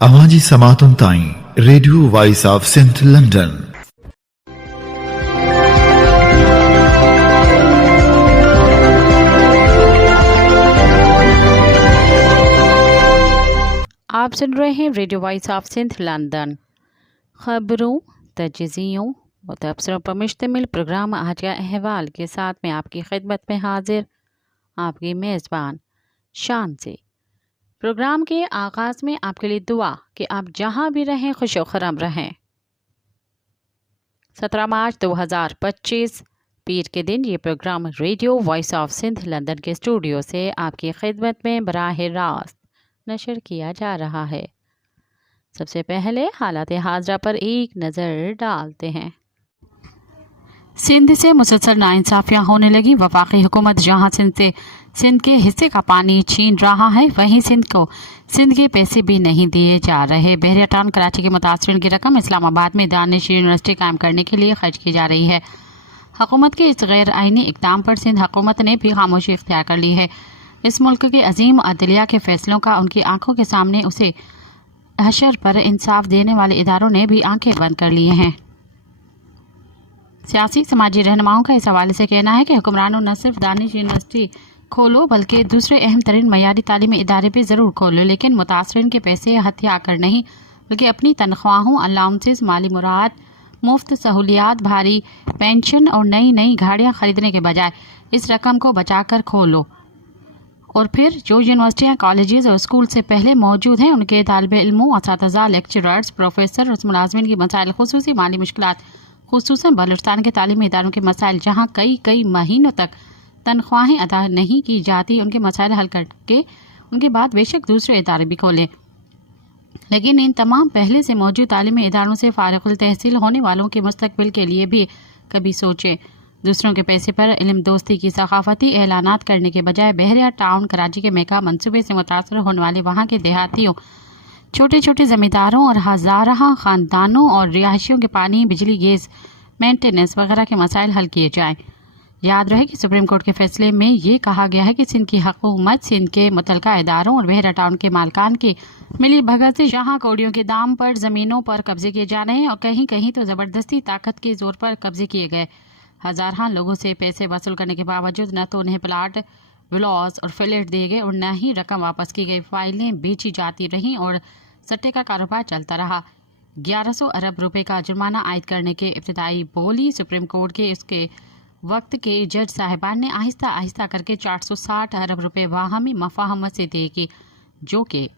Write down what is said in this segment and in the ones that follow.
आवाज़ी समातुन ताईं radio voice of Sindh London. आप सुन रहे हैं radio voice of Sindh London. खबरों, तजज़ियों और तबसरों पर मुश्तमिल प्रोग्राम आज का अहवाल के साथ में आपकी खिदमत में हाजिर आपकी मेज़बान शान से। प्रोग्राम के आगाज़ में आपके लिए दुआ कि आप जहां भी रहें खुश व खरम रहें। 17 मार्च 2025 पीर के दिन ये program radio voice of Sindh London के स्टूडियो से आपकी खिदमत में बराह रास्त नशर किया जा रहा है। सबसे पहले हालात हाजरा पर एक नज़र डालते हैं। सिंध से मुसलसल नाइंसाफियाँ होने लगी। वफाकी हुकूमत जहाँ सिंध के हिस्से का पानी छीन रहा है, वहीं सिंध के पैसे भी नहीं दिए जा रहे। बहरिया टाउन कराची के मुतासरीन की रकम इस्लामाबाद में दानिश यूनिवर्सिटी कायम करने के लिए खर्च की जा रही है। हुकूमत के इस गैर आइनी इक़दाम पर सिंध हुकूमत ने भी खामोशी इख्तियार कर ली है। इस मुल्क के अजीम अदलिया के फैसलों का उनकी आंखों के सामने उसे हशर पर इंसाफ देने वाले इदारों ने भी आंखें बंद कर ली हैं। सियासी समाजी रहनुमाओं का इस हवाले से कहना है कि हुक्मरानों न सिर्फ दानिश यूनिवर्सिटी खोलो बल्कि दूसरे अहम तरीन मयारी तालीमी इदारे भी ज़रूर खोलो, लेकिन मुतासरीन के पैसे हथिया कर नहीं बल्कि अपनी तनख्वाहों, अलाउंसेस, माली मुराद, मुफ्त सहूलियात, भारी पेंशन और नई नई गाड़ियाँ खरीदने के बजाय इस रकम को बचा कर खोलो और फिर जो यूनिवर्सिटियाँ, कॉलेजेस और स्कूल से पहले मौजूद हैं उनके तालिब इल्मों, असातिज़ा, लेक्चरर्स, प्रोफेसर और मुलाजमीन की मसाइल, खुसूसी माली मुश्किलात, खुसूसन बलूचिस्तान के तालीमी इदारों के मसाइल जहाँ कई महीनों तक तनख्वाहें अदा नहीं की जाती, उनके मसाइल हल करके उनके बाद बेशक दूसरे इदारे भी खोलें, लेकिन इन तमाम पहले से मौजूद तालीमी इदारों से फारिगुल तहसील होने वालों के मुस्तकबिल के लिए भी कभी सोचें। दूसरों के पैसे पर इल्म दोस्ती की सखाफती ऐलानात करने के बजाय बहरिया टाउन कराची के मेका मंसूबे से मुतासर होने वाले वहाँ के देहातियों, छोटे छोटे ज़मींदारों और हज़ारा ख़ानदानों और रिहायशियों के पानी, बिजली, गैस, मेंटेनेंस वगैरह के मसाइल हल किए जाएँ। याद रहे कि सुप्रीम कोर्ट के फैसले में ये कहा गया है कि सिंध की हुकूमत सिंध के मुतलका इदारों और बहरिया टाउन के मालकान की मिली भगत से जहाँ कौड़ियों के दाम पर ज़मीनों पर कब्जे किए जा रहे हैं और कहीं कहीं तो ज़बरदस्ती ताकत के जोर पर कब्जे किए गए। हज़ारों लोगों से पैसे वसूल करने के बावजूद न तो उन्हें प्लाट, विलास और फ्लैट दिए गए और न ही रकम वापस की गई। फाइलें बेची जाती रहीं और सट्टे का कारोबार चलता रहा। 1100 अरब रुपए का जुर्माना आयद करने के इब्तिदाई बोली सुप्रीम कोर्ट के उसके वक्त के जज साहिबान ने आहिस्ता आहिस्ता करके 460 अरब रुपए बाहमी मफाहमत से तय की, जो कि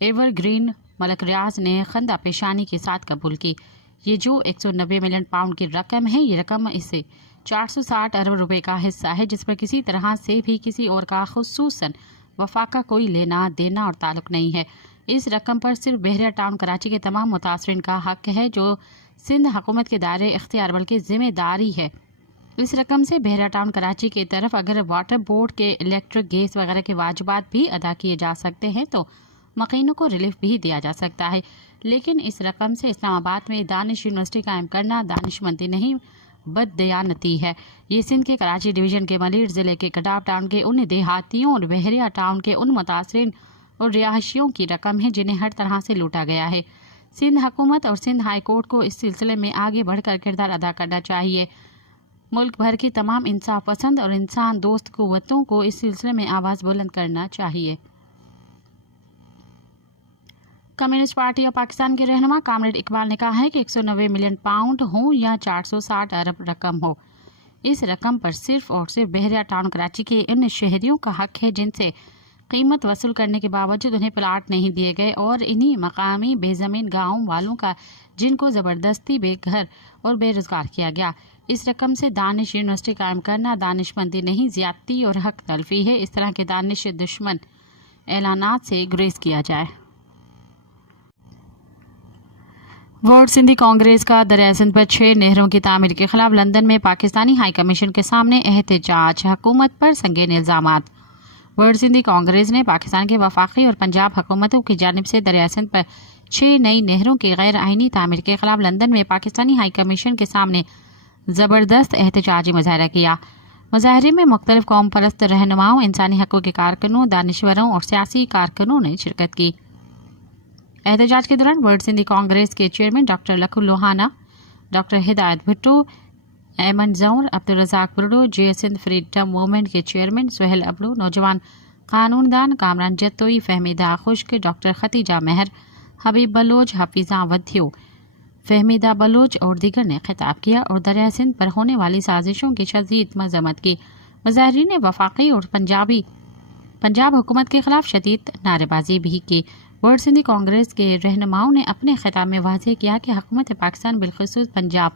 एवरग्रीन मलक रियाज ने खंदा पेशानी के साथ कबूल की। ये जो 190 मिलियन पाउंड की रकम है, ये रकम इससे 460 अरब रुपए का हिस्सा है, जिस पर किसी तरह से भी किसी और का खुसूसन वफाक का कोई लेना देना और ताल्लुक नहीं है। इस रकम पर सिर्फ बहरिया टाउन कराची के तमाम मुतासरीन का हक है, जो सिंध हुकूमत के दायरे इख्तियार बल्कि जिम्मेदारी है। इस रकम से बहरिया टाउन कराची की तरफ अगर वाटर बोर्ड के इलेक्ट्रिक, गैस वगैरह के वाजिबात भी अदा किए जा सकते हैं तो मकीनों को रिलीफ भी दिया जा सकता है, लेकिन इस रकम से इस्लामाबाद में दानिश यूनिवर्सिटी कायम करना दानिशमंदी नहीं बददयानती है। ये सिंध के कराची डिवीज़न के मलीर ज़िले के कडाब टाउन के उन देहातियों और बहरिया टाउन के उन मुतासरीन और रिहायशियों की रकम है जिन्हें हर तरह से लूटा गया है। सिंध हुकूमत और सिंध हाई कोर्ट को इस सिलसिले में आगे बढ़कर किरदार अदा करना चाहिए। मुल्क भर की तमाम इंसाफ पसंद और इंसान दोस्त कुव्वतों को इस सिलसिले में आवाज़ बुलंद करना चाहिए। कम्युनिस्ट पार्टी ऑफ पाकिस्तान के रहनुमा कामरेड इकबाल ने कहा है कि 190 मिलियन पाउंड हो या 460 अरब रकम हो, इस रकम पर सिर्फ और सिर्फ बहरिया टाउन कराची के इन शहरियों का हक है जिनसे कीमत वसूल करने के बावजूद उन्हें प्लाट नहीं दिए गए, और इन्हीं मकामी बेज़मीन गाँव वालों का जिनको ज़बरदस्ती बेघर और बेरोज़गार किया गया। इस रकम से दानिश यूनिवर्सिटी कायम करना दानिशमंदी नहीं, ज़्यादती और हक तलफी है। इस तरह के दानिश दुश्मन ऐलानात से गुरेज किया जाए। वर्ल्ड सिंधी कांग्रेस का दरिया सिंध पर 6 नहरों की तामीर के खिलाफ लंदन में पाकिस्तानी हाई कमीशन के सामने एहतजाज, हुकूमत पर संगीन इल्जामात। वर्ल्ड सिंधी कांग्रेस ने पाकिस्तान के वफाकी और पंजाब हुकूमतों की जानिब से दरिया सिंध पर 6 नई नहरों की गैर आइनी तामीर के खिलाफ लंदन में पाकिस्तानी हाई कमीशन के सामने ज़बरदस्त एहतजाजी मुजाहरा किया। मुजाहरे में मुख्तलिफ कौम परस्त रहनुमाओं, इंसानी हकूक़ के कारकुनों, दानिश्वरों और सियासी कारकुनों ने शिरकत की। احتجاج کے دوران ورلڈ سندھی کانگریس کے چیئرمین ڈاکٹر لکھو لوہانا، ڈاکٹر ہدایت بھٹو، ایمن زور، عبدالرزاق برڈو، جے سندھ فریڈم موومنٹ کے چیئرمین سہیل ابڑو، نوجوان قانون دان کامران جتوئی، فہمیدہ خشک، ڈاکٹر ختیجہ مہر، حبیب بلوچ، حفیظہ ودھیو، فہمیدہ بلوچ اور دیگر نے خطاب کیا اور دریائے سندھ پر ہونے والی سازشوں کی شدید مذمت کی۔ مظاہرین نے وفاقی اور پنجاب حکومت کے خلاف شدید نعرے بازی بھی کی۔ ورلڈ سندھی کانگریس کے رہنماؤں نے اپنے خطاب میں واضح کیا کہ حکومت پاکستان بالخصوص پنجاب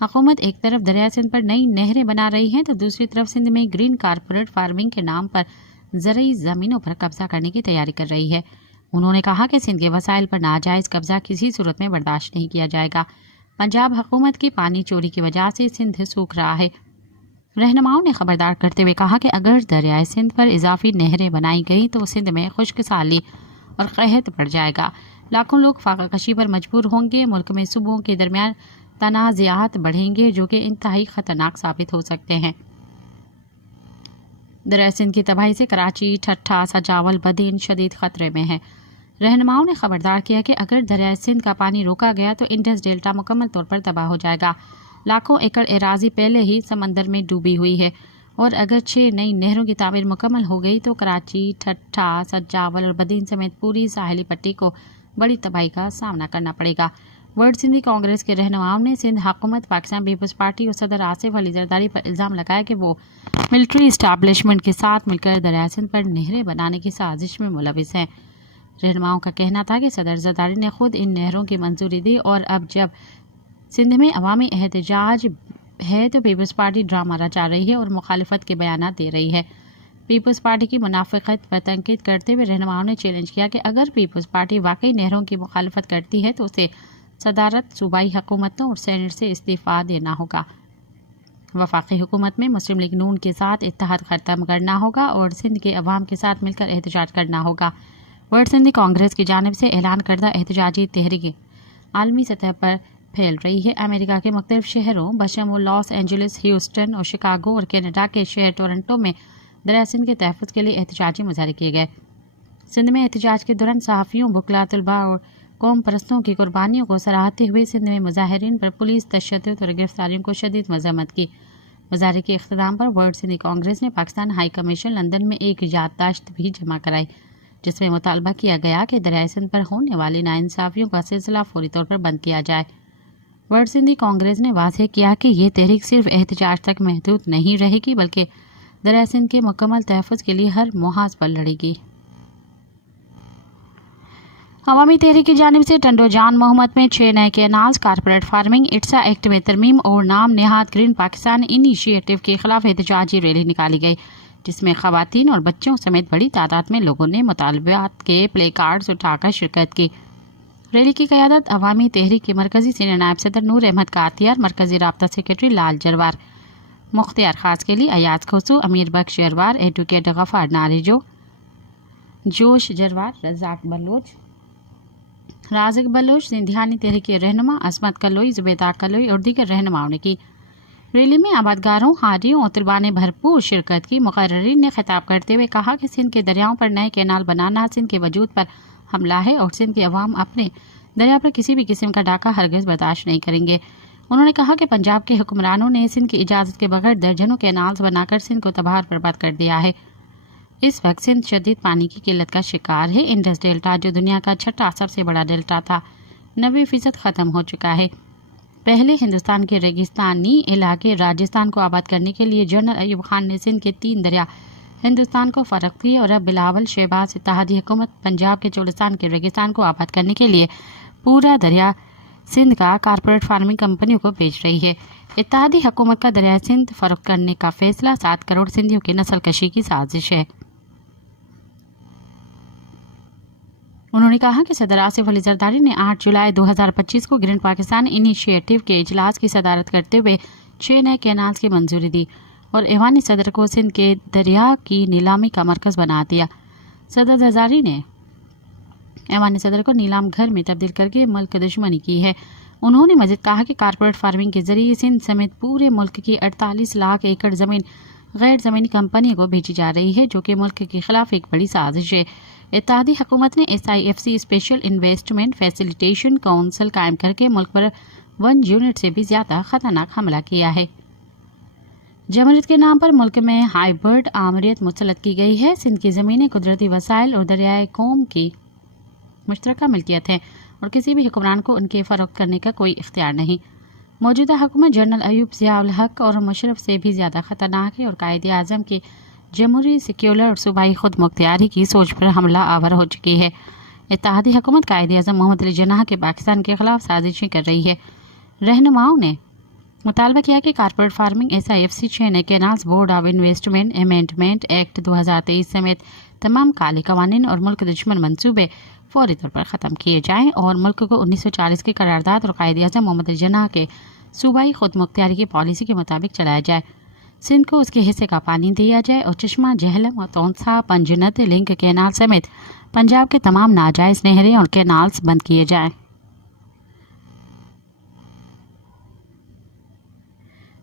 حکومت ایک طرف دریائے سندھ پر نئی نہریں بنا رہی ہے تو دوسری طرف سندھ میں گرین کارپوریٹ فارمنگ کے نام پر زرعی زمینوں پر قبضہ کرنے کی تیاری کر رہی ہے۔ انہوں نے کہا کہ سندھ کے وسائل پر ناجائز قبضہ کسی صورت میں برداشت نہیں کیا جائے گا۔ پنجاب حکومت کی پانی چوری کی وجہ سے سندھ سوکھ رہا ہے۔ رہنماؤں نے خبردار کرتے ہوئے کہا کہ اگر دریائے سندھ پر اضافی نہریں بنائی گئی تو سندھ میں خشک سالی اور قحط بڑھ جائے گا، لاکھوں لوگ فاقہ کشی پر مجبور ہوں گے، ملک میں صوبوں کے درمیان تنازعات بڑھیں گے جو کہ انتہائی خطرناک ثابت ہو سکتے ہیں۔ دریائے سندھ کی تباہی سے کراچی، ٹھٹھہ، سجاول، بدین شدید خطرے میں ہے۔ رہنماؤں نے خبردار کیا کہ اگر دریائے سندھ کا پانی روکا گیا تو انڈس ڈیلٹا مکمل طور پر تباہ ہو جائے گا۔ لاکھوں ایکڑ اراضی پہلے ہی سمندر میں ڈوبی ہوئی ہے اور اگر 6 نئی نہروں کی تعمیر مکمل ہو گئی تو کراچی، ٹھٹھہ، سجاول اور بدین سمیت پوری ساحلی پٹی کو بڑی تباہی کا سامنا کرنا پڑے گا۔ ورلڈ سندھی کانگریس کے رہنماؤں نے سندھ حکومت، پاکستان پیپلز پارٹی اور صدر آصف علی زرداری پر الزام لگایا کہ وہ ملٹری اسٹیبلشمنٹ کے ساتھ مل کر دریائے سندھ پر نہریں بنانے کی سازش میں ملوث ہیں۔ رہنماؤں کا کہنا تھا کہ صدر زرداری نے خود ان نہروں کی منظوری دی اور اب جب سندھ میں عوامی احتجاج ہے تو پیپلز پارٹی ڈرامہ رچا رہی ہے اور مخالفت کے بیانات دے رہی ہے۔ پیپلز پارٹی کی منافقت پر تنقید کرتے ہوئے رہنماؤں نے چیلنج کیا کہ اگر پیپلز پارٹی واقعی نہروں کی مخالفت کرتی ہے تو اسے صدارت صوبائی حکومتوں اور سینٹ سے استعفیٰ دینا ہوگا۔ وفاقی حکومت میں مسلم لیگ نون کے ساتھ اتحاد ختم کرنا ہوگا اور سندھ کے عوام کے ساتھ مل کر احتجاج کرنا ہوگا۔ ورلڈ سندھی کانگریس کی جانب سے اعلان کردہ احتجاجی تحریکیں عالمی سطح پر پھیل رہی ہے۔ امریکہ کے مختلف شہروں بشمول لاس اینجلس، ہیوسٹن اور شکاگو اور کینیڈا کے شہر ٹورنٹو میں دریائے سندھ کے تحفظ کے لیے احتجاجی مظاہرے کیے گئے۔ سندھ میں احتجاج کے دوران صحافیوں، وکلاء، طلباء اور قوم پرستوں کی قربانیوں کو سراہتے ہوئے سندھ میں مظاہرین پر پولیس تشدد اور گرفتاریوں کو شدید مذمت کی۔ مظاہرے کے اختتام پر ورلڈ سندھی کانگریس نے پاکستان ہائی کمیشن لندن میں ایک یادداشت بھی جمع کرائی جس میں مطالبہ کیا گیا کہ دریائے سندھ پر ہونے والی ناانصافیوں کا سلسلہ فوری طور پر بند کیا جائے۔ ورلڈ سندھی کانگریس نے واضح کیا کہ یہ تحریک صرف احتجاج تک محدود نہیں رہے گی بلکہ دریائے سندھ کے مکمل تحفظ کے لیے ہر محاذ پر لڑے گی۔ عوامی تحریک کی جانب سے ٹنڈو جان محمد میں 6 نئے کینالز، کارپوریٹ فارمنگ، اٹسا ایکٹ میں ترمیم اور نام نہاد گرین پاکستان انیشیٹو کے خلاف احتجاجی ریلی نکالی گئی جس میں خواتین اور بچوں سمیت بڑی تعداد میں لوگوں نے مطالبات کے پلے کارڈز اٹھا کر شرکت کی۔ ریلی کی قیادت عوامی تحریک کے مرکزی سینئر نائب صدر نور احمد کاتیار، مرکزی رابطہ سیکرٹری لال جروار، مختار خاص کے لیے ایاز کھوسو، امیر بخش جروار، ایڈوکیٹ غفار ناریجو، جوش جروار، رزاق بلوچ، رازق بلوچ، سندھیانی تحریک کے رہنما عصمت کلوئی، زبیدہ کلوئی اور دیگر رہنماؤں نے کی۔ ریلی میں آبادگاروں، حاجیوں اور طلباء نے بھرپور شرکت کی۔ مقررین نے خطاب کرتے ہوئے کہا کہ سندھ کے دریاؤں پر نئے کینال بنانا سندھ کے وجود پر حملہ ہے اور سندھ کے عوام اپنے دریا پر کسی بھی قسم کا ڈاکہ ہرگز برداشت نہیں کریں گے۔ انہوں نے کہا کہ پنجاب کے حکمرانوں نے سندھ کی اجازت کے بغیر درجنوں کینالز بنا کر سندھ کو تباہ اور برباد کر دیا ہے۔ اس وقت سندھ شدید پانی کی قلت کا شکار ہے۔ انڈس ڈیلٹا جو دنیا کا 6واں سب سے بڑا ڈیلٹا تھا 90% ختم ہو چکا ہے۔ پہلے ہندوستان کے ریگستانی علاقے راجستھان کو آباد کرنے کے لیے جنرل ایوب خان نے سندھ کے 3 دریا ہندوستان کو فروخت کیے اور اب بلاول شہباز اتحادی حکومت پنجاب کے چولستان کے ریگستان کو آباد کرنے کے لیے پورا دریا سندھ کا کارپوریٹ فارمنگ کمپنیوں کو بیچ رہی ہے۔ اتحادی حکومت کا دریا سندھ فروخت کرنے کا فیصلہ 7 کروڑ سندھیوں کی نسل کشی کی سازش ہے۔ انہوں نے کہا کہ صدر آصف علی زرداری نے 8 جولائی 2025 کو گرین پاکستان انیشیٹو کے اجلاس کی صدارت کرتے ہوئے 6 نئے کینالز کی منظوری دی اور ایوانی صدر کو سندھ کے دریا کی نیلامی کا مرکز بنا دیا۔ صدر زرداری نے ایوانی صدر کو نیلام گھر میں تبدیل کر کے ملک دشمنی کی ہے۔ انہوں نے مزید کہا کہ کارپوریٹ فارمنگ کے ذریعے سندھ سمیت پورے ملک کی 48 لاکھ ایکڑ زمین غیر زمینی کمپنی کو بھیجی جا رہی ہے جو کہ ملک کے خلاف ایک بڑی سازش ہے۔ इत्तेहादी हुकूमत ने SIFC special investment facilitation council कायम करके मुल्क पर 1 यूनिट से भी ज्यादा खतरनाक हमला किया है। जमहूरियत के नाम पर मुल्क में हाइब्रिड आमरीत मुसलत की गई है। सिंध की ज़मीनें कुदरती वसाइल और दरियाए कौम की मुश्तरका मिल्कियत हैं और किसी भी हुक्मरान को उनके फ़रोख्त करने का कोई इख्तियार नहीं। मौजूदा हुकूमत जनरल अयूब ज़िया-उल हक और मुशर्रफ से भी ज़्यादा ख़तरनाक है और कायदे आज़म की जमहूरी सेक्युलर और सूबाई खुद मुख्तियारी की सोच पर हमला आवर हो चुकी है। इत्तेहादी हुकूमत कायदे आज़म मोहम्मद अली जिन्नाह के पाकिस्तान के खिलाफ साजिशें कर रही है। रहनुमाओं ने मुतालबा किया कि कारपोरेट फार्मिंग SIFC 6 नए canals board of investment amendment act 2023 समेत तमाम काले कवानीन और मुल्क दुश्मन मंसूबे फौरी तौर पर ख़त्म किए जाएं और मुल्क को 1940 के करारदाद और कायदे आज़म मोहम्मद अली जिन्नाह के सूबाई खुद मुख्तियारी की पॉलिसी के मुताबिक चलाया जाए। सिंध को उसके हिस्से का पानी दिया जाए और चश्मा, जहलम और तौंसा, पंजनत, लिंक कैनाल समेत पंजाब के तमाम नाजायज़ नहरें और कैनाल्स बंद किए जाएं।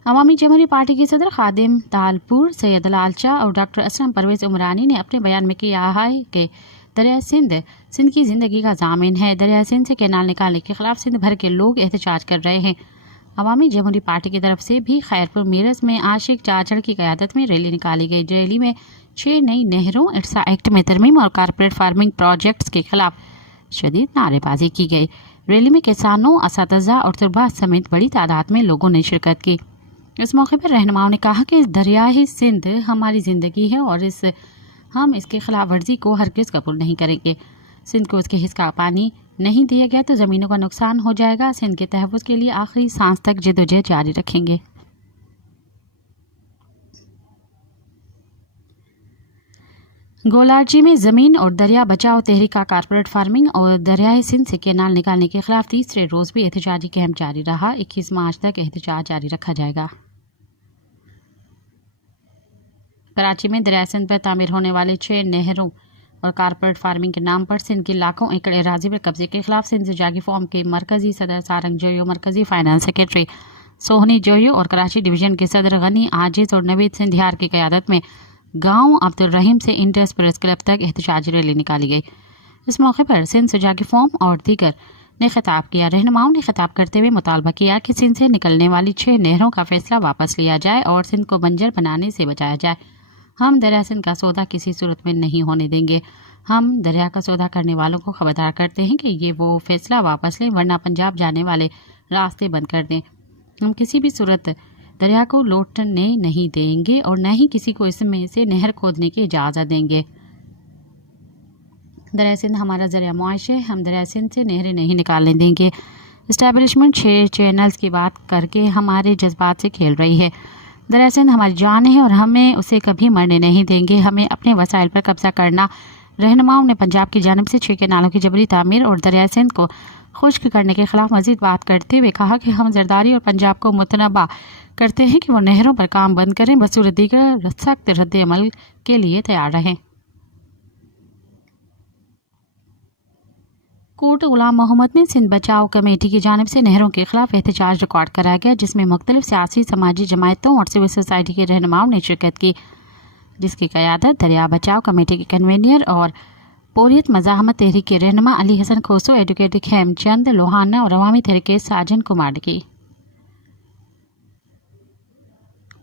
अवामी जमहूरी पार्टी के सदर खादिम तालपुर सैयद लालचा और डॉक्टर असलम परवेज़ उमरानी ने अपने बयान में किया है कि दरिया सिंध की ज़िंदगी का ज़ामिन है। दरिया सिंध से कैनाल निकालने के खिलाफ सिंध भर के लोग एहतजाज कर रहे हैं। अवामी जमहूरी पार्टी की तरफ से भी खैरपुर मीरज में आशिक चाचड़ की क़यादत में रैली निकाली गई। रैली में 6 नई नहरों, इर्सा एक्ट में तरमीम और कारपोरेट फार्मिंग प्रोजेक्ट्स के खिलाफ शदीद नारेबाजी की गई। रैली में किसानों, असातिज़ा और तलबा समेत बड़ी तादाद में लोगों ने शिरकत की। इस मौके पर रहनुमाओं ने कहा कि दरियाए सिंध हमारी ज़िंदगी है और हम इसके खिलाफ वर्जी को हरगिज़ कबूल नहीं करेंगे। सिंध को उसके हिस्से का पानी नहीं दिया गया तो ज़मीनों का नुकसान हो जाएगा। सिंध के तहफ़्फ़ुज़ के लिए आखिरी सांस तक जद्दोजहद जारी रखेंगे। गोलार्जी में ज़मीन और दरिया बचाओ तहरीक का कारपोरेट फार्मिंग और दरियाए सिंध से कैनाल निकालने के खिलाफ तीसरे रोज़ भी एहतजाजी कैंप जारी रहा। 21 मार्च तक एहतजाज जारी रखा जाएगा। कराची में दरिया सिंध पर तामीर होने वाले 6 नहरों और कारपोरेट फार्मिंग के नाम पर सिंध की लाखों एकड़ एराज़ी पर कब्जे के खिलाफ सिंध जागी फॉर्म के मरकज़ी सदर सारंग जोयो, मरकज़ी फाइनेंस सेक्रेटरी सोहनी जोयो और कराची डिवीज़न के सदर गनी आजिज़ और नवीद सिंधियार की क़यादत में गांव अब्दुल रहीम से इंडस प्रेस क्लब तक एहतजाजी रैली निकाली गई। इस मौके पर सिंध जागी फॉर्म और दीगर ने खिताब किया। रहनुमाओं ने खिताब करते हुए मुतालबा किया कि सिंध से निकलने वाली 6 नहरों का फैसला वापस लिया जाए और सिंध को बंजर बनाने से बचाया जाए। हम दरिया सिंध का सौदा किसी सूरत में नहीं होने देंगे। हम दरिया का सौदा करने वालों को खबरदार करते हैं कि ये वो फैसला वापस लें वरना पंजाब जाने वाले रास्ते बंद कर दें। हम किसी भी सूरत दरिया को लौटने नहीं देंगे और न ही किसी को इसमें से नहर खोदने की इजाज़त देंगे। दरिया सिंध हमारा ज़रिया मुआश है। हम दरिया सिंध से नहरें नहीं निकालने देंगे। इस्टेब्लिशमेंट 6 चैनल्स की बात करके हमारे जज्बात से खेल रही है। दरिया सिंध हमारी जान है और हमें उसे कभी मरने नहीं देंगे। हमें अपने वसाइल पर कब्जा करना। रहनुमाओं ने पंजाब की जानिब से 6 कैनालों की जबरी तामीर और दरिया सिंध को खुश्क करने के खिलाफ मजीद बात करते हुए कहा कि हम जरदारी और पंजाब को मुतनबा करते हैं कि वो नहरों पर काम बंद करें, बसूरत दीगर सख्त रद्द अमल के लिए तैयार रहें। कोट गुलाम मोहम्मद में सिंध बचाओ कमेटी की जानिब से नहरों के खिलाफ एहतजाज रिकॉर्ड कराया गया, जिसमें मुख्तलिफ सियासी समाजी जमायतों और सिविल सोसाइटी के रहनुमाओं ने शिरकत की, जिसकी क़यादत दरिया बचाओ कमेटी के कन्वीनर और बोरियत मज़ाहमत तहरीक के रहनुमा अली हसन खोसो, एडवोकेट खेमचंद लोहाना और अवामी तहरीक साजन कुमार की।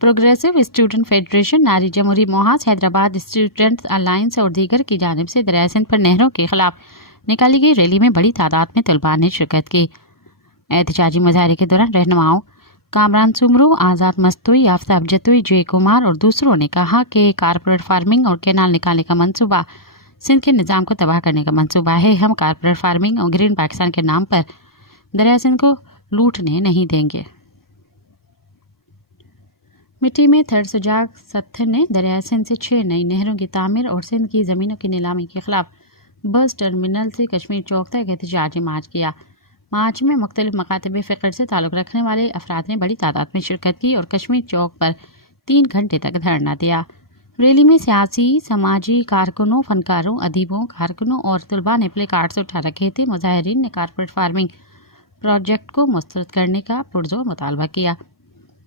प्रोग्रेसिव स्टूडेंट फेडरेशन, नारी जमहूरी मोहास, हैदराबाद स्टूडेंट्स अलायंस और दीगर की जानिब से दरिया सिंध पर नहरों के खिलाफ निकाली गई रैली में बड़ी तादाद में तलबा ने शिरकत की। एहतजाजी मुजाहरे के दौरान रहनुमाओं कामरान सुमरू, आज़ाद मस्तूई, आफ्ताब जतुई, जय कुमार और दूसरों ने कहा कि कारपोरेट फार्मिंग और कैनाल निकालने का मंसूबा सिंध के निज़ाम को तबाह करने का मंसूबा है। हम कारपोरेट फार्मिंग और ग्रीन पाकिस्तान के नाम पर दरिया सिंध को लूटने नहीं देंगे। मिट्टी में थर्ड सुजाग सत्थर ने दरिया सिंध से 6 नई नहरों की तामीर और सिंध की ज़मीनों की नीलामी के खिलाफ बस टर्मिनल से कश्मीर चौक तक एहतजाजी मार्च किया। मार्च में मुख्तलिफ मकातब फ़िक्र से ताल्लुक़ रखने वाले अफराद ने बड़ी तादाद में शिरकत की और कश्मीर चौक पर 3 घंटे तक धरना दिया। रैली में सियासी, समाजी कारकुनों, फनकारों, अदीबों, कारकुनों और तलबा ने प्ले कार्ड्स उठा रखे थे। मुजाहिरीन ने कारपोरेट फार्मिंग प्रोजेक्ट को मुस्तरद करने का पुरजोर मुतालबा किया।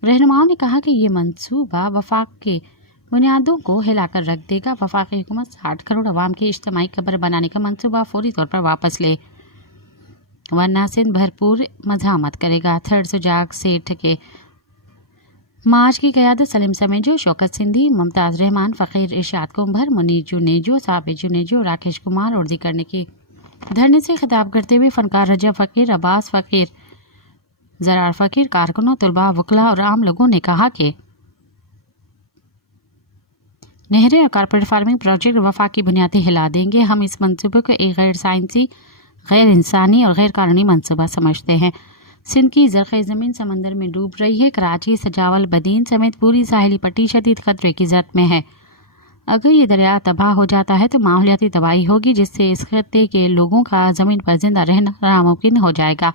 रहनुमाओं ने कहा कि ये मंसूबा वफाक के बुनियादों को हिलाकर रख देगा। वफाकी हुकूमत 60 करोड़ अवाम की इज्तिमाई कब्र बनाने का मंसूबा फौरी तौर पर वापस ले, वरना सिंध भरपूर मज़ामत करेगा। थर्ड सुजाग सेठ के मार्च की क़यादत सलीम समेजो, शौकत सिंधी, मुमताज़ रहमान, फ़कीर इरशाद कुंभर, मुनीर जुनेजो, साबिर जुनेजो, राकेश कुमार उर्दी करने की धरने से खिताब करते हुए फनकार रजब फ़कीर, अब्बास फ़कीर, ज़रार फ़कीर, कारकुनों, तुलबा, वकला और आम लोगों ने कहा कि नहरें और कारपेट फार्मिंग प्रोजेक्ट वफाकी बुनियादें हिला देंगे। हम इस मंसूबे को एक गैर साइंसी, गैर इंसानी और गैर कानूनी मंसूबा समझते हैं। सिंध की ज़रख़ी ज़मीन समंदर में डूब रही है। कराची, सजावल, बदीन समेत पूरी साहिली पट्टी शदीद खतरे की जद में है। अगर ये दरिया तबाह हो जाता है तो माहौलियाती तबाही होगी, जिससे इस खत्ते के लोगों का ज़मीन पर जिंदा रहना नामुमकिन हो जाएगा।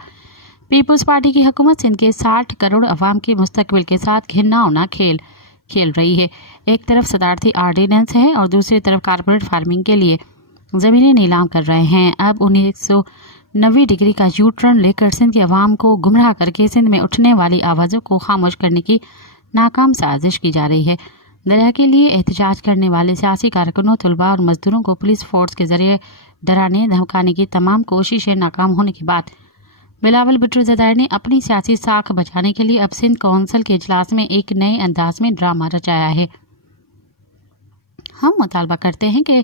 पीपल्स पार्टी की हुकूमत सिंध के 60 करोड़ अवाम के मुस्तकबिल के साथ घिनौना खेल रही है। एक तरफ सदारती आर्डिनेंस है और दूसरी तरफ कारपोरेट फार्मिंग के लिए ज़मीनें नीलाम कर रहे हैं। अब 1990 डिग्री का यू टर्न लेकर सिंध के अवाम को गुमराह करके सिंध में उठने वाली आवाज़ों को खामोश करने की नाकाम साजिश की जा रही है। दरिया के लिए एहतजाज करने वाले सियासी कारकुनों, तलबा और मजदूरों को पुलिस फोर्स के जरिए डराने धमकाने की तमाम कोशिशें नाकाम होने के बाद बिलावल भुट्टो ज़रदारी ने अपनी सियासी साख बचाने के लिए अब सिंध कौंसिल के इजलास में एक नए अंदाज में ड्रामा रचाया है। हम मुतालबा करते हैं कि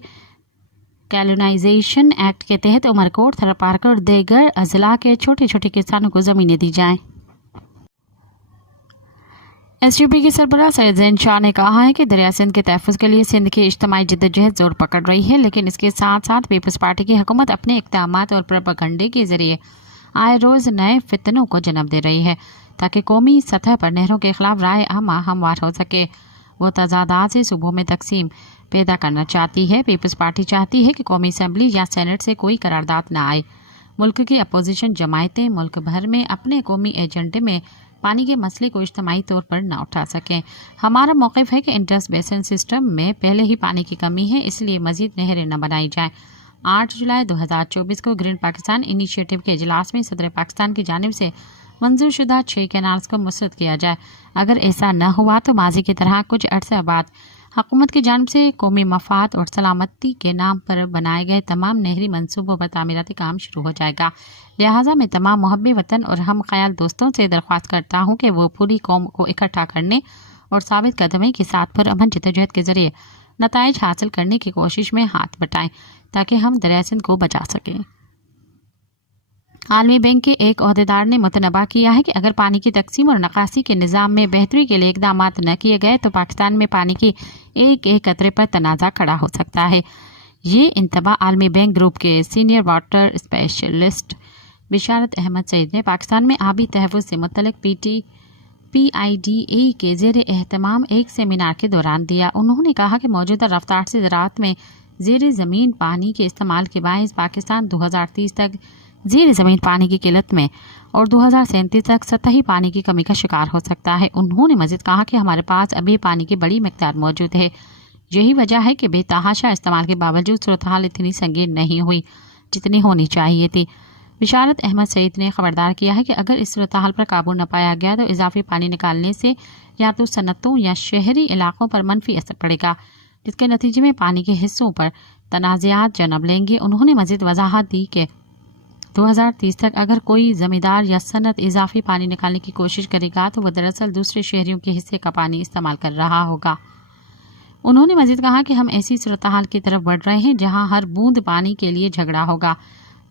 कॉलोनाइजेशन एक्ट के तहत उमरकोट, थरपारकर और देगर अजला के छोटे छोटे किसानों को ज़मीनें दी जाएं। एसडीपी के सरबराह सैयद ज़ैन शाह ने कहा है कि दरिया सिंध के तहफ़्फ़ुज़ के लिए सिंध की इज्तिमाई जिद्दोजहद जोर पकड़ रही है, लेकिन इसके साथ साथ पीपल्स पार्टी की हुकूमत अपने इक़दामात और प्रोपेगेंडे के जरिए आए रोज़ नए फितनों को जन्म दे रही है ताकि कौमी सतह पर नहरों के खिलाफ राय आमा हमवार हो सके। वो तजादात से सूबों में तकसीम पैदा करना चाहती है। पीपल्स पार्टी चाहती है कि कौमी असम्बली या सेनेट से कोई करारदाद न आए। मुल्क की अपोजिशन जमायतें मुल्क भर में अपने कौमी एजेंडे में पानी के मसले को इज्तिमाई तौर पर न उठा सकें। हमारा मौक़िफ़ है कि इंडस बेसिन सिस्टम में पहले ही पानी की कमी है, इसलिए मज़ीद नहरें न बनाई जाएं। 8 जुलाई 2024 को ग्रीन पाकिस्तान इनिशिएटिव के इजलास में सदर पाकिस्तान की जानिब से मंजूर शुदा 6 कैनाल्स को मुस्तरद किया जाए। अगर ऐसा न हुआ तो माजी की तरह कुछ अरसे बाद हुकूमत की जानिब से कौमी मफाद और सलामती के नाम पर बनाए गए तमाम नहरी मंसूबों पर तामीराती काम शुरू हो जाएगा। लिहाजा मैं तमाम मुहब्बे वतन और हम ख्याल दोस्तों से दरख्वास्त करता हूँ कि वो पूरी कौम को इकट्ठा करने और साबित कदमी के साथ पुरअमन जद्दोजहद के जरिए नताइज हासिल करने की कोशिश में हाथ बटाएं ताकि हम दरिया सिंध को बचा सकें। आलमी बैंक के एक ओहदेदार ने मुतनबा किया है कि अगर पानी की तकसीम और नकासी के निज़ाम में बेहतरी के लिए इक़दाम न किए गए तो पाकिस्तान में पानी की एक एक कतरे पर तनाज़ा खड़ा हो सकता है। ये इंतबा आलमी बैंक ग्रुप के सीनियर वाटर स्पेशलिस्ट बिशारत अहमद सईद ने पाकिस्तान में आबी तहफ़्फ़ुज़ से मुतल्लिक़ PIDA के ज़ेर एहतमाम एक सेमिनार के दौरान दिया। उन्होंने कहा कि मौजूदा रफ्तार से ज़राअत में ज़ेर ज़मीन पानी के इस्तेमाल के बायस पाकिस्तान 2030 तक ज़ेर ज़मीन पानी की किल्लत में और 2037 तक सतही पानी की कमी का शिकार हो सकता है। उन्होंने मज़ीद कहा कि हमारे पास अभी पानी की बड़ी मिक़दार मौजूद है। यही वजह है कि बेतहाशा इस्तेमाल के बावजूद सूरत हाल इतनी संगीन नहीं हुई जितनी होनी चाहिए थी। बिशारत अहमद सईद ने खबरदार किया है कि अगर इस सूरत हाल पर काबू न पाया गया तो इजाफी पानी निकालने से या तो सनतों या शहरी इलाकों पर मनफी असर पड़ेगा, जिसके नतीजे में पानी के हिस्सों पर तनाज़ात जन्म लेंगे। उन्होंने मज़ीद वजाहत दी कि 2030 तक अगर कोई ज़मींदार या सनत इजाफी पानी निकालने की कोशिश करेगा तो वह दरअसल दूसरे शहरियों के हिस्से का पानी इस्तेमाल कर रहा होगा। उन्होंने मज़ीद कहा कि हम ऐसी सूरत हाल की तरफ बढ़ रहे हैं जहाँ हर बूंद पानी के लिए झगड़ा होगा।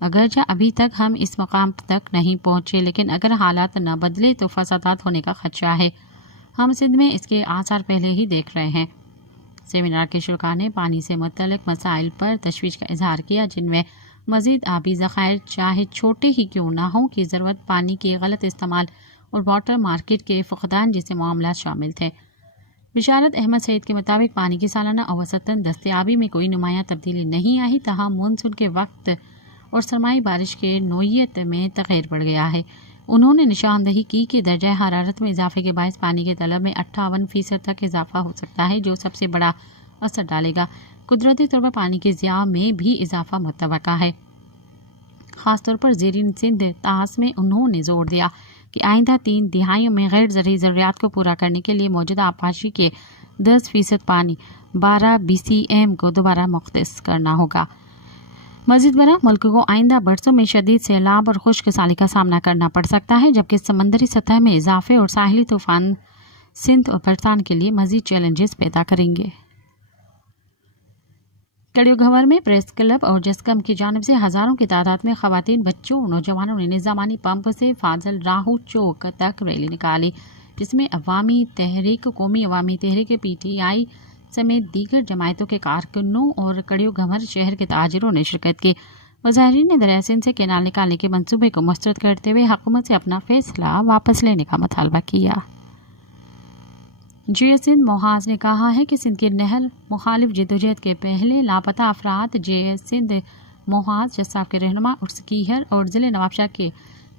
अगरचे अभी तक हम इस मकाम तक नहीं पहुँचे, लेकिन अगर हालात न बदले तो फसादात होने का खदशा है। हम सिंध में इसके आसार पहले ही देख रहे हैं। सेमिनार के शुरा ने पानी से मुतल्लिक़ मसाइल पर तशवीश का इजहार किया, जिनमें मज़ीद आबी ज़खायर चाहे छोटे ही क्यों ना हों की ज़रूरत, पानी के गलत इस्तेमाल और वाटर मार्केट के फ़ुक़दान जैसे मामला शामिल थे। बिशारत अहमद सईद के मुताबिक पानी की सालाना औसतन दस्तयाबी में कोई नुमायाँ तब्दीली नहीं आई, तहाँ मानसून के वक्त और सरमाई बारिश के नोयत में तग़य्युर बढ़ गया है। उन्होंने निशानदही की कि दर्जा हरारत में इजाफे के बायस पानी के तलब में 58% तक इजाफा हो सकता है, जो सबसे बड़ा असर डालेगा। कुदरती तौर पर पानी के ज़िया में भी इजाफा मुतवक्का है, ख़ासतौर पर ज़ेरीन सिंध तास में। उन्होंने जोर दिया कि आइंदा 3 दिहाइयों में गैर ज़रूरी ज़रूरियात को पूरा करने के लिए मौजूदा आपाशी के 10% पानी 12 BCM को दोबारा मुख्तस करना होगा। मजीद बरा मुल्क को आइंदा बरसों में शदीद सैलाब और खुश्क साली का सामना करना पड़ सकता है, जबकि समंदरी सतह में इजाफे और साहिली तूफान सिंध और बल्तान के लिए मजीद चैलेंजेस पैदा करेंगे। कड़ियो खबर में प्रेस क्लब और जस्कम की जानिब से हज़ारों की तादाद में ख़वातीन, बच्चों और नौजवानों ने निज़ामानी पंप से फाजल राहू चौक तक रैली निकाली, जिसमें अवामी तहरीक, कौमी अवामी तहरीक, PTI समेत दीगर जमायतों के कारकुनों और कड़ियो खबर शहर के ताजिरों ने शिरकत की। मुजाहिरीन ने दरिया सिंध से कैनाल निकालने के मंसूबे को मुस्तरद करते हुए हुकूमत से अपना फैसला वापस लेने का मुतालबा किया। जे सिंध मोहाज ने कहा है कि सिंध की नहर मुखालिफ जदोजहद के पहले लापता अफराद जे सिंध मोहाज जस्साब के रहनुमा उर्स कीहर और ज़िले नवाबशाह के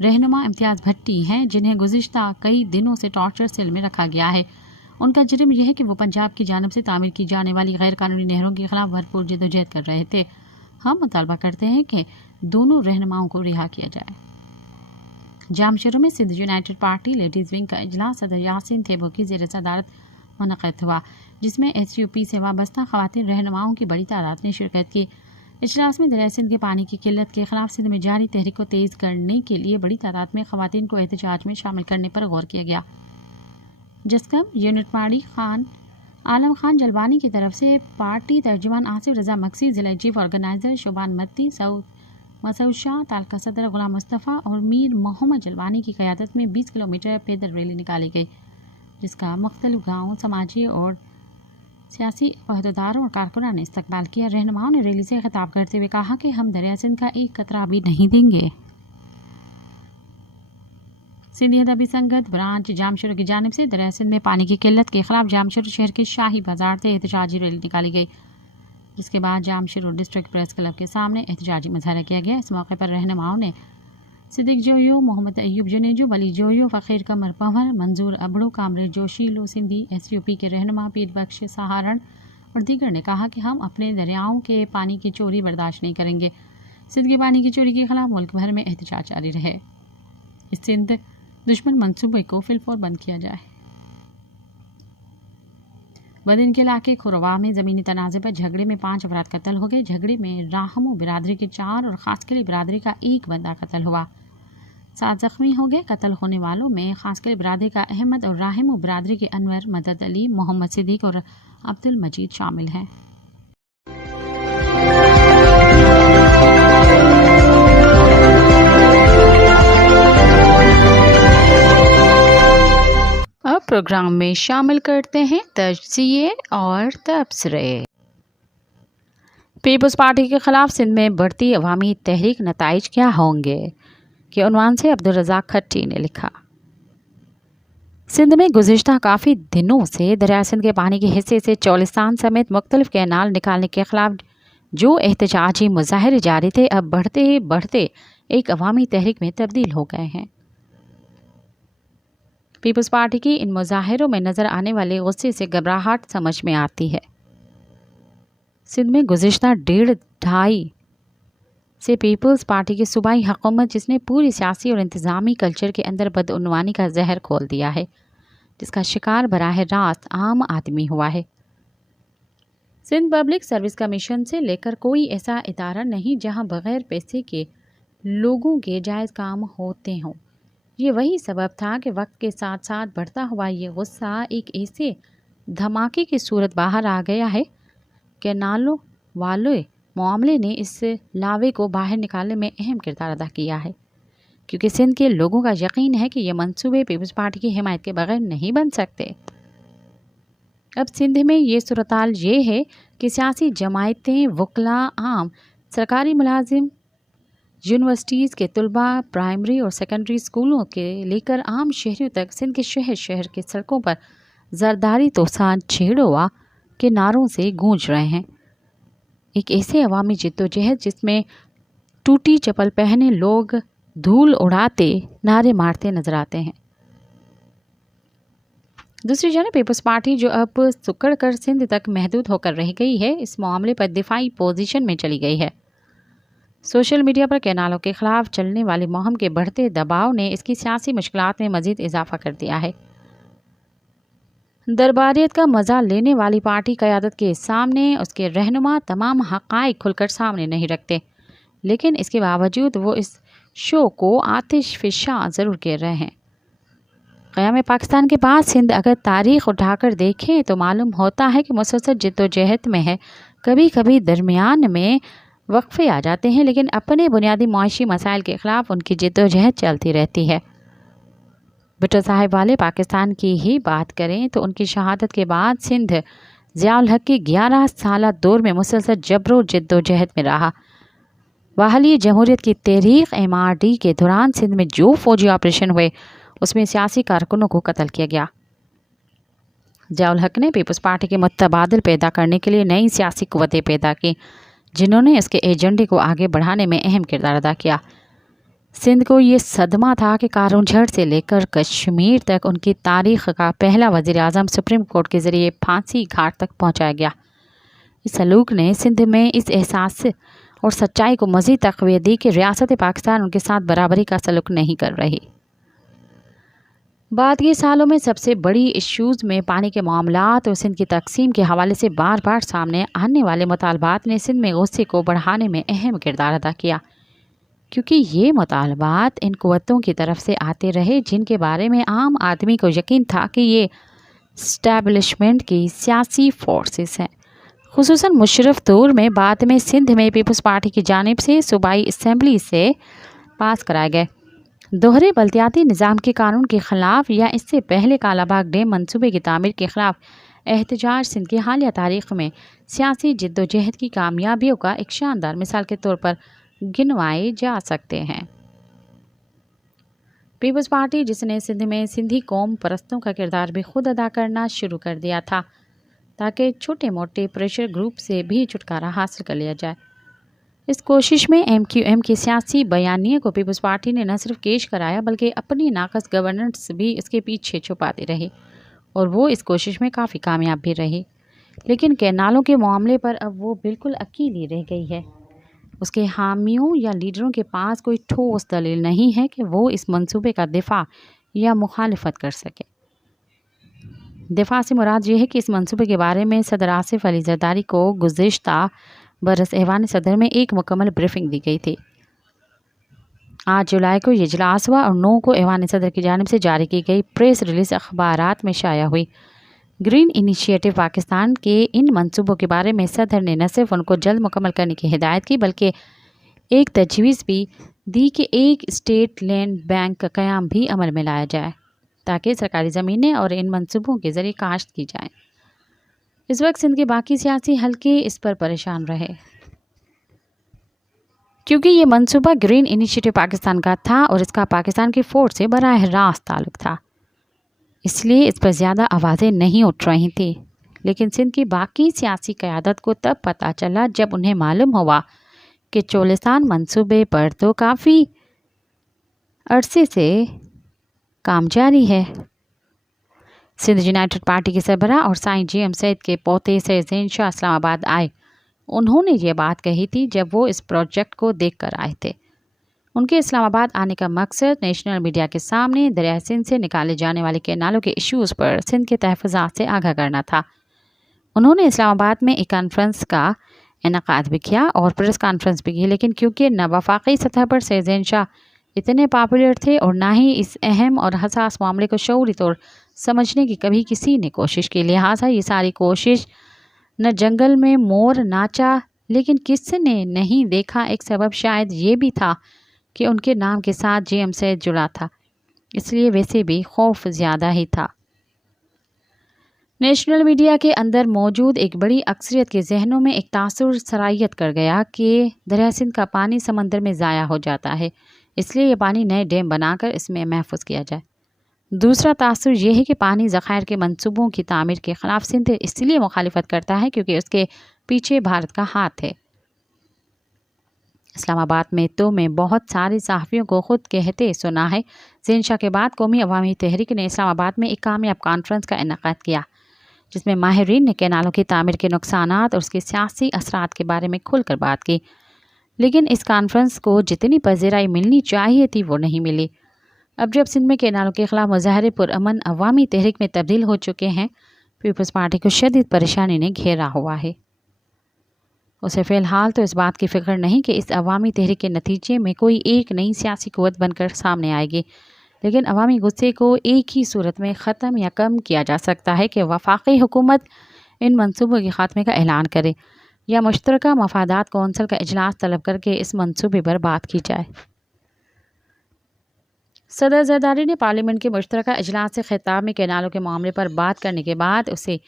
रहनुमा इम्तियाज़ भट्टी हैं, जिन्हें गुज़िश्ता कई दिनों से टॉर्चर सेल में रखा गया है। उनका जुर्म यह है कि वो पंजाब की जानिब से तामीर की जाने वाली गैर कानूनी नहरों के खिलाफ भरपूर जदोजहद कर रहे थे। हम मुतालबा करते हैं कि दोनों रहनुमाओं को रिहा किया जाए। जामशरू में Sindh united party ladies wing का इजलास सदर यासीन थेबो की ज़ेर सदारत मुनक़्क़िद हुआ, जिसमें SUP से वाबस्ता ख़वातीन रहनुमाओं की बड़ी तादाद ने शिरकत की। इजलास में दरिया सिंध के पानी की किल्लत के खिलाफ सिंध में जारी तहरीक को तेज़ करने के लिए बड़ी तादाद में ख़वातीन को एहतजाज में शामिल करने पर गौर किया गया। जस्कम यूनिट पाड़ी खान आलम खान जलवानी की तरफ से पार्टी तर्जुमान आसिफ रजा मक्सी, ज़िला चीफ ऑर्गेनाइज़र शोबान मत्ती, मसूद शाह, तालका सदर गुलाम मुस्तफ़ा और मीर मोहम्मद जलवानी की क़यादत में 20 किलोमीटर पैदल रैली निकाली गई, जिसका मुख्तलिफ गाँव, समाजी और सियासी अहदेदारों और कारकुनान ने इस्तकबाल किया। रहनुमाओं ने रैली से खिताब करते हुए कहा कि हम दरिया सिंध का एक कतरा भी नहीं देंगे। सिंधी अदबी संगत ब्रांच जामशरू की जानिब से दरिया सिंध में पानी की किल्लत के खिलाफ जामशरू शहर के शाही बाजार से एहतजाजी रैली निकाली गई, जिसके बाद जामशरू डिस्ट्रिक्ट प्रेस क्लब के सामने एहतजाजी मुजाहरा किया गया। इस मौके पर रहनुमाओं ने सिद्दीक जोयो, मोहम्मद अयूब जनेजो, वली जोयो, फ़कीर कमर पंवर, मंजूर अबड़ो, कामरेज जोशी, लो सिंधी SUP के रहनुमा पीर बख्श सहारण और दीगर ने कहा कि हम अपने दरियाओं के पानी की चोरी बर्दाश्त नहीं करेंगे। सिंध के पानी की चोरी के खिलाफ मुल्क भर में एहतजाज जारी रहे। इस सिंध दुश्मन मंसूबे को फिलफौर बंद किया जाए। बदिन के इलाके खुरवा में ज़मीनी तनाज़े पर झगड़े में 5 अफराद कत्ल हो गए। झगड़े में राहमो बिरादरी के 4 और खासकली बिरादरी का 1 बंदा कत्ल हुआ, 7 जख्मी हो गए। कत्ल होने वालों में खासकली बिरादरी का अहमद और राहमो बिरादरी के अनवर, मदद अली, मोहम्मद सिद्दीक और अब्दुल मजीद शामिल हैं। अब प्रोग्राम में शामिल करते हैं तज्ज़िये और तबसरे। पीपल्स पार्टी के खिलाफ सिंध में बढ़ती अवामी तहरीक, नताइज क्या होंगे के उन्वान से अब्दुल रज़ाक खट्टी ने लिखा। सिंध में गुज़िश्ता काफ़ी दिनों से दरिया सिंध के पानी के हिस्से से चौलिस्तान समेत मुख्तलिफ कैनाल निकालने के खिलाफ जो एहतजाजी मुजाहरे जारी थे, अब बढ़ते बढ़ते एक अवामी तहरीक में तब्दील हो गए हैं। पीपल्स पार्टी की इन मुजाहिरों में नज़र आने वाले गुस्से से घबराहट समझ में आती है। सिंध में गुज़िश्ता 1.5-2 से पीपल्स पार्टी की सूबाई हुकूमत, जिसने पूरी सियासी और इंतज़ामी कल्चर के अंदर बदउनवानी का जहर खोल दिया है, जिसका शिकार बराह रास्त आम आदमी हुआ है। सिंध पब्लिक सर्विस कमीशन से लेकर कोई ऐसा इदारा नहीं जहां बग़ैर पैसे के लोगों के जायज़ काम होते हों। ये वही सबब था कि वक्त के साथ साथ बढ़ता हुआ ये गुस्सा एक ऐसे धमाके की सूरत बाहर आ गया है कि नालों वाले मामले ने इस लावे को बाहर निकालने में अहम किरदार अदा किया है, क्योंकि सिंध के लोगों का यकीन है कि ये मंसूबे पीपल्स पार्टी की हिमायत के बगैर नहीं बन सकते। अब सिंध में ये सूरताल ये है कि सियासी जमायतें, वकला, आम सरकारी मुलाजिम, यूनिवर्सिटीज़ के तलबा, प्राइमरी और सेकेंडरी स्कूलों के लेकर आम शहरियों तक सिंध के शहर शहर के सड़कों पर जरदारी तोसान छेड़ोआ के नारों से गूंज रहे हैं। एक ऐसे अवामी जिद्दोजहद जिसमें टूटी चप्पल पहने लोग धूल उड़ाते, नारे मारते नजर आते हैं। दूसरी जानब पीपल्स पार्टी, जो अब सुकड़ कर सिंध तक महदूद होकर रह गई है, इस मामले पर दिफाई पोजीशन में चली गई है। सोशल मीडिया पर कैनालों के खिलाफ चलने वाली मुहिम के बढ़ते दबाव ने इसकी सियासी मुश्किलात में मज़ीद इजाफा कर दिया है। درباریت کا مزہ لینے والی پارٹی قیادت کے سامنے اس کے رہنما تمام حقائق کھل کر سامنے نہیں رکھتے، لیکن اس کے باوجود وہ اس شو کو آتش فشاں ضرور کر رہے ہیں۔ قیام پاکستان کے بعد سندھ اگر تاریخ اٹھا کر دیکھیں تو معلوم ہوتا ہے کہ مسلسل جدوجہد میں ہے۔ کبھی کبھی درمیان میں وقفے آ جاتے ہیں، لیکن اپنے بنیادی معاشی مسائل کے خلاف ان کی جدوجہد چلتی رہتی ہے۔ بھٹو صاحب والے پاکستان کی ہی بات کریں تو ان کی شہادت کے بعد سندھ ضیاء الحق کی 11 سالہ دور میں مسلسل جبر و جدوجہد میں رہا۔ بحالی جمہوریت کی تحریک MRD کے دوران سندھ میں جو فوجی آپریشن ہوئے اس میں سیاسی کارکنوں کو قتل کیا گیا۔ ضیاء الحق نے پیپلز پارٹی کے متبادل پیدا کرنے کے لیے نئی سیاسی قوتیں پیدا کی، جنہوں نے اس کے ایجنڈے کو آگے بڑھانے میں اہم کردار ادا کیا۔ سندھ کو یہ صدمہ تھا کہ قارون جھڑ سے لے کر کشمیر تک ان کی تاریخ کا پہلا وزیر اعظم سپریم کورٹ کے ذریعے پھانسی گھاٹ تک پہنچایا گیا۔ اس سلوک نے سندھ میں اس احساس اور سچائی کو مزید تقویت دی کہ ریاست پاکستان ان کے ساتھ برابری کا سلوک نہیں کر رہی۔ بعد کے سالوں میں سب سے بڑی ایشوز میں پانی کے معاملات اور سندھ کی تقسیم کے حوالے سے بار بار سامنے آنے والے مطالبات نے سندھ میں غصے کو بڑھانے میں اہم کردار ادا کیا، کیونکہ یہ مطالبات ان قوتوں کی طرف سے آتے رہے جن کے بارے میں عام آدمی کو یقین تھا کہ یہ اسٹیبلشمنٹ کی سیاسی فورسز ہیں۔ خصوصاً مشرف دور میں بعد میں سندھ میں پیپلز پارٹی کی جانب سے صوبائی اسمبلی سے پاس کرائے گئے دوہرے بلدیاتی نظام کے قانون کے خلاف یا اس سے پہلے کالا باغ ڈیم منصوبے کی تعمیر کے خلاف احتجاج سندھ کی حالیہ تاریخ میں سیاسی جدوجہد کی کامیابیوں کا ایک شاندار مثال کے طور پر گنوائے جا سکتے ہیں۔ پیپلز پارٹی جس نے سندھ میں سندھی قوم پرستوں کا کردار بھی خود ادا کرنا شروع کر دیا تھا تاکہ چھوٹے موٹے پریشر گروپ سے بھی چھٹکارا حاصل کر لیا جائے۔ اس کوشش میں MQM کے سیاسی بیانیے کو پیپلز پارٹی نے نہ صرف کیش کرایا بلکہ اپنی ناقص گورننس بھی اس کے پیچھے چھپاتی رہی، اور وہ اس کوشش میں کافی کامیاب بھی رہی۔ لیکن کینالوں کے معاملے پر اب وہ بالکل اکیلی رہ گئی ہے۔ اس کے حامیوں یا لیڈروں کے پاس کوئی ٹھوس دلیل نہیں ہے کہ وہ اس منصوبے کا دفاع یا مخالفت کر سکے۔ دفاع سے مراد یہ ہے کہ اس منصوبے کے بارے میں صدر آصف علی زرداری کو گزشتہ برس ایوان صدر میں ایک مکمل بریفنگ دی گئی تھی۔ 8 جولائی کو یہ اجلاس ہوا اور 9 کو ایوان صدر کی جانب سے جاری کی گئی پریس ریلیز اخبارات میں شائع ہوئی۔ گرین انیشیٹو پاکستان کے ان منصوبوں کے بارے میں صدر نے نہ صرف ان کو جلد مکمل کرنے کی ہدایت کی بلکہ ایک تجویز بھی دی کہ ایک اسٹیٹ لینڈ بینک کا قیام بھی عمل میں لایا جائے تاکہ سرکاری زمینیں اور ان منصوبوں کے ذریعے کاشت کی جائیں۔ اس وقت سندھ کے باقی سیاسی حلقے اس پر پریشان رہے کیونکہ یہ منصوبہ گرین انیشیٹو پاکستان کا تھا اور اس کا پاکستان کی فوج سے براہ راست تعلق تھا، اس لیے اس پر زیادہ آوازیں نہیں اٹھ رہی تھیں۔ لیکن سندھ کی باقی سیاسی قیادت کو تب پتہ چلا جب انہیں معلوم ہوا کہ چولستان منصوبے پر تو کافی عرصے سے کام جاری ہے۔ سندھ یونائٹڈ پارٹی کے سربراہ اور سائیں GM سید کے پوتے سید زین شاہ اسلام آباد آئے۔ انہوں نے یہ بات کہی تھی جب وہ اس پروجیکٹ کو دیکھ کر آئے تھے۔ ان کے اسلام آباد آنے کا مقصد نیشنل میڈیا کے سامنے دریائے سندھ سے نکالے جانے والے کینالوں کے ایشوز پر سندھ کے تحفظات سے آگاہ کرنا تھا۔ انہوں نے اسلام آباد میں ایک کانفرنس کا انعقاد بھی کیا اور پریس کانفرنس بھی کی، لیکن کیونکہ نہ وفاقی سطح پر سید زین شاہ اتنے پاپولر تھے اور نہ ہی اس اہم اور حساس معاملے کو شعوری طور سمجھنے کی کبھی کسی نے کوشش کی، لہٰذا یہ ساری کوشش نہ جنگل میں مور ناچا۔ لیکن کس نے نہیں دیکھا ایک سبب شاید یہ بھی تھا کہ ان کے نام کے ساتھ GM سید جڑا تھا، اس لیے ویسے بھی خوف زیادہ ہی تھا۔ نیشنل میڈیا کے اندر موجود ایک بڑی اکثریت کے ذہنوں میں ایک تاثر سرایت کر گیا کہ دریائے سندھ کا پانی سمندر میں ضائع ہو جاتا ہے، اس لیے یہ پانی نئے ڈیم بنا کر اس میں محفوظ کیا جائے۔ دوسرا تاثر یہ ہے کہ پانی ذخائر کے منصوبوں کی تعمیر کے خلاف سندھ اس لیے مخالفت کرتا ہے کیونکہ اس کے پیچھے بھارت کا ہاتھ ہے۔ اسلام آباد میں تو میں بہت سارے صحافیوں کو خود کہتے سنا ہے۔ زین شاہ کے بعد قومی عوامی تحریک نے اسلام آباد میں ایک کامیاب کانفرنس کا انعقاد کیا جس میں ماہرین نے کینالوں کی تعمیر کے نقصانات اور اس کے سیاسی اثرات کے بارے میں کھل کر بات کی، لیکن اس کانفرنس کو جتنی پذیرائی ملنی چاہیے تھی وہ نہیں ملی۔ اب جب سندھ میں کینالوں کے خلاف مظاہرے پرامن عوامی تحریک میں تبدیل ہو چکے ہیں पीपल्स पार्टी को शदीद परेशानी ने घेरा हुआ है। उसे फ़िलहाल तो इस बात की फ़िक्र नहीं कि इस अवामी तहरीक के नतीजे में कोई एक नई सियासी क़ुव्वत बनकर सामने आएगी, लेकिन अवामी गुस्से को एक ही सूरत में ख़त्म या कम किया जा सकता है कि वफाकी हुकूमत इन मंसूबों के ख़ात्मे का ऐलान करे या मुश्तरका मफादात कौंसिल का इजलास तलब करके इस मंसूबे पर बात की जाए। सदर जरदारी ने पार्लियामेंट के मुश्तरका इजलास से खिताब में कैनालों के मामले पर बात करने के बाद उसे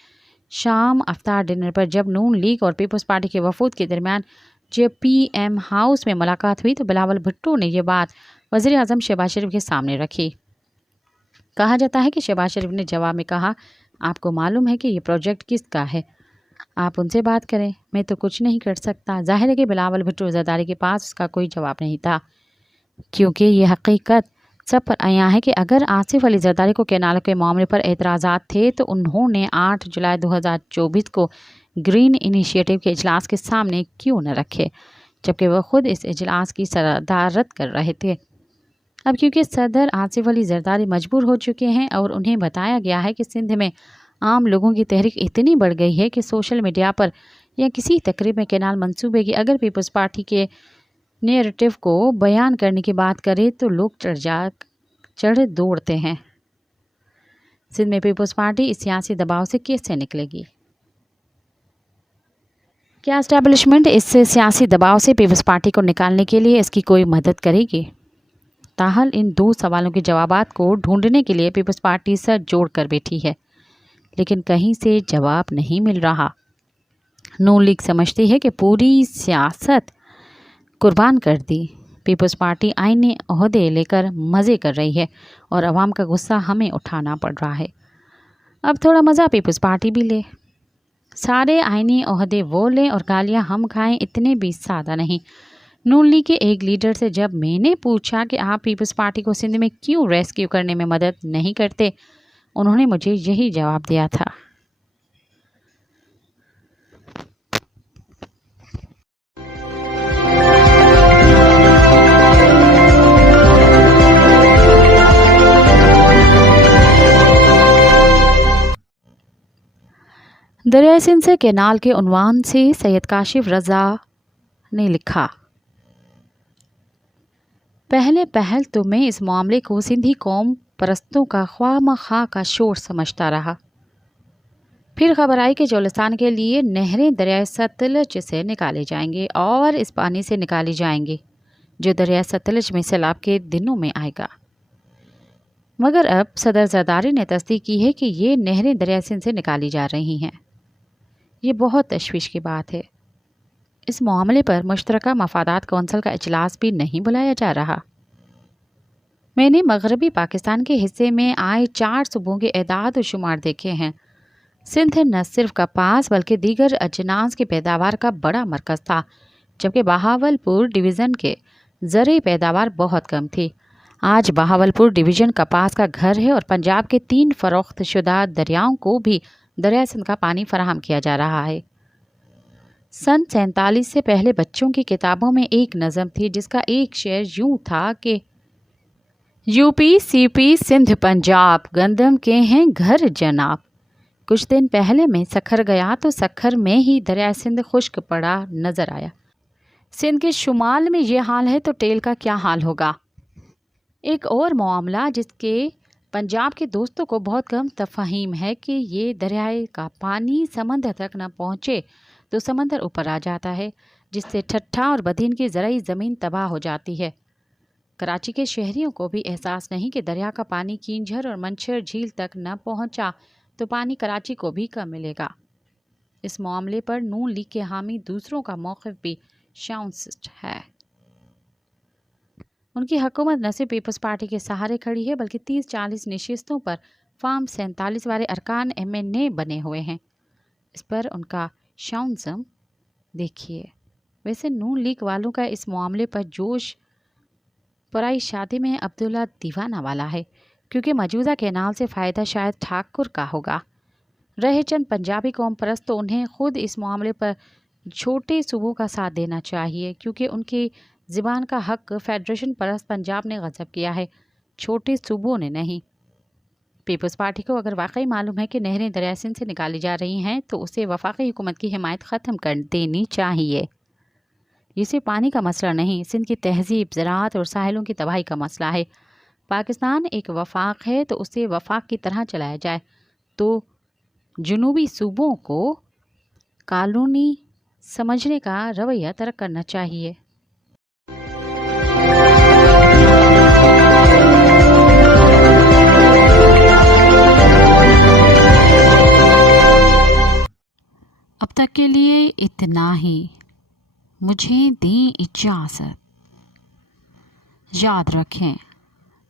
शाम अफ्तार डिनर पर जब नून लीग और पीपल्स पार्टी के वफूद के दरमियान जब PM हाउस में मुलाकात हुई तो बिलावल भुट्टो ने यह बात वज़ीर आज़म शहबाज शरीफ के सामने रखी। कहा जाता है कि शहबाज शरीफ ने जवाब में कहा, आपको मालूम है कि ये प्रोजेक्ट किसका है, आप उनसे बात करें, मैं तो कुछ नहीं कर सकता। जाहिर है कि बिलावल भुट्टो जरदारी के पास उसका कोई जवाब नहीं था, क्योंकि ये हकीकत सब पर आया है कि अगर आसिफ अली जरदारी को कैनाल के मामले पर एतराज़ात थे तो उन्होंने 8 जुलाई 2024 को ग्रीन इनिशिएटिव के इजलास के सामने क्यों न रखे, जबकि वह खुद इस इजलास की सदारत कर रहे थे। अब क्योंकि सदर आसिफ अली जरदारी मजबूर हो चुके हैं और उन्हें बताया गया है कि सिंध में आम लोगों की तहरीक इतनी बढ़ गई है कि सोशल मीडिया पर या किसी तकरीब में कैनाल मंसूबे की अगर पीपल्स पार्टी के नैरेटिव को बयान करने की बात करें तो लोग चढ़ दौड़ते हैं। सिंध में पीपल्स पार्टी इस सियासी दबाव से कैसे निकलेगी? क्या एस्टैब्लिशमेंट इस सियासी दबाव से पीपल्स पार्टी को निकालने के लिए इसकी कोई मदद करेगी? ताहल इन दो सवालों के जवाबात को ढूंढने के लिए पीपल्स पार्टी सर जोड़ कर बैठी है, लेकिन कहीं से जवाब नहीं मिल रहा। नून लीग समझती है कि पूरी सियासत कुर्बान कर दी, पीपल्स पार्टी आईनी ओहदे लेकर मज़े कर रही है और अवाम का गुस्सा हमें उठाना पड़ रहा है। अब थोड़ा मज़ा पीपल्स पार्टी भी ले, सारे आईनी ओहदे वो लें और गालियां हम खाएं, इतने भी सादा नहीं। नून लीग के एक लीडर से जब मैंने पूछा कि आप पीपल्स पार्टी को सिंध में क्यों रेस्क्यू करने में मदद नहीं करते, उन्होंने मुझे यही जवाब दिया था। दरिया सिंध से कैनाल के उन्वान से सैयद काशिफ रज़ा ने लिखा, पहले पहल तो मैं इस मामले को सिंधी कौम परस्तों का ख्वामखा का शोर समझता रहा। फिर खबर आई कि चोलिस्तान के लिए नहरें दरिया सतलज से निकाले जाएंगे और इस पानी से निकाली जाएंगी जो दरिया सतलज में सैलाब के दिनों में आएगा। मगर अब सदर जरदारी ने तस्दीक की है कि ये नहरें दरिया सिंध से निकाली जा रही हैं। ये बहुत तशवीश की बात है। इस मामले पर मुश्तरका मफादात कौंसिल का इजलास भी नहीं बुलाया जा रहा। मैंने मगरबी पाकिस्तान के हिस्से में आए 4 सूबों के एदाद और शुमार देखे हैं। सिंध न सिर्फ कपास बल्कि दीगर अजनास की पैदावार का बड़ा मरकज़ था, जबकि बहावलपुर डिवीज़न के ज़रूरी पैदावार बहुत कम थी। आज बहावलपुर डिवीज़न कपास का घर है और पंजाब के 3 फ़रोख्त शुदा दरियाओं को भी दरिया सिंध का पानी फराहम किया जा रहा है। सन 47 से पहले बच्चों की किताबों में एक नज़म थी जिसका एक शेर यूँ था कि UP CP सिंध पंजाब गंदम के हैं घर जनाब। कुछ दिन पहले मैं सखर गया तो सखर में ही दरिया सिंध खुश्क पड़ा नज़र आया। सिंध के शुमाल में ये हाल है तो टेल का क्या हाल होगा। एक और मामला जिसके पंजाब के दोस्तों को बहुत कम तफहीम है कि ये दरियाए का पानी समंदर तक न पहुँचे तो समंदर ऊपर आ जाता है, जिससे ठट्ठा और बदीन की ज़राई ज़मीन तबाह हो जाती है। कराची के शहरियों को भी एहसास नहीं कि दरिया का पानी कींझर और मंछर झील तक न पहुँचा तो पानी कराची को भी कम मिलेगा। इस मामले पर नून लीग के हामी दूसरों का मौक़िफ़ भी शाउंस्ट है। उनकी हुकूमत न सिर्फ पीपल्स पार्टी के सहारे खड़ी है बल्कि 30-40 नशिस्तों पर फार्म 47 वाले अरकान MNA बने हुए हैं। इस पर उनका शाउंज़म देखिए। वैसे नून लीग वालों का इस मामले पर जोश पराई शादी में अब्दुल्ला दीवाना वाला है, क्योंकि मौजूदा कैनाल से फ़ायदा शायद ठाकुर का होगा। रहे चंद पंजाबी कौम परस्त तो उन्हें खुद इस मामले पर छोटे सूबों का साथ देना चाहिए, क्योंकि उनकी ज़बान का हक फेडरेशन परस्त पंजाब ने गज़ब किया है, छोटे सूबों ने नहीं। پیپلز پارٹی کو اگر واقعی معلوم ہے کہ نہریں دریائے سندھ سے نکالی جا رہی ہیں تو اسے وفاقی حکومت کی حمایت ختم کر دینی چاہیے۔ یہ صرف پانی کا مسئلہ نہیں، سندھ کی تہذیب، زراعت اور ساحلوں کی تباہی کا مسئلہ ہے۔ پاکستان ایک وفاق ہے تو اسے وفاق کی طرح چلایا جائے، تو جنوبی صوبوں کو کالونی سمجھنے کا رویہ ترک کرنا چاہیے۔ اب تک کے لیے اتنا ہی، مجھے دیں اجازت۔ یاد رکھیں،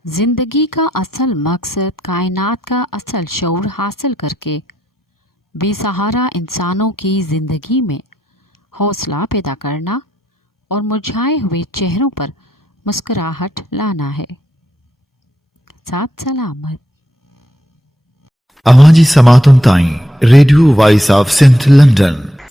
زندگی کا اصل مقصد کائنات کا اصل شعور حاصل کر کے بے سہارا انسانوں کی زندگی میں حوصلہ پیدا کرنا اور مرجھائے ہوئے چہروں پر مسکراہٹ لانا ہے۔ ساتھ سلامت۔ Amaji Samatun Tain, Radio Voice of St. London.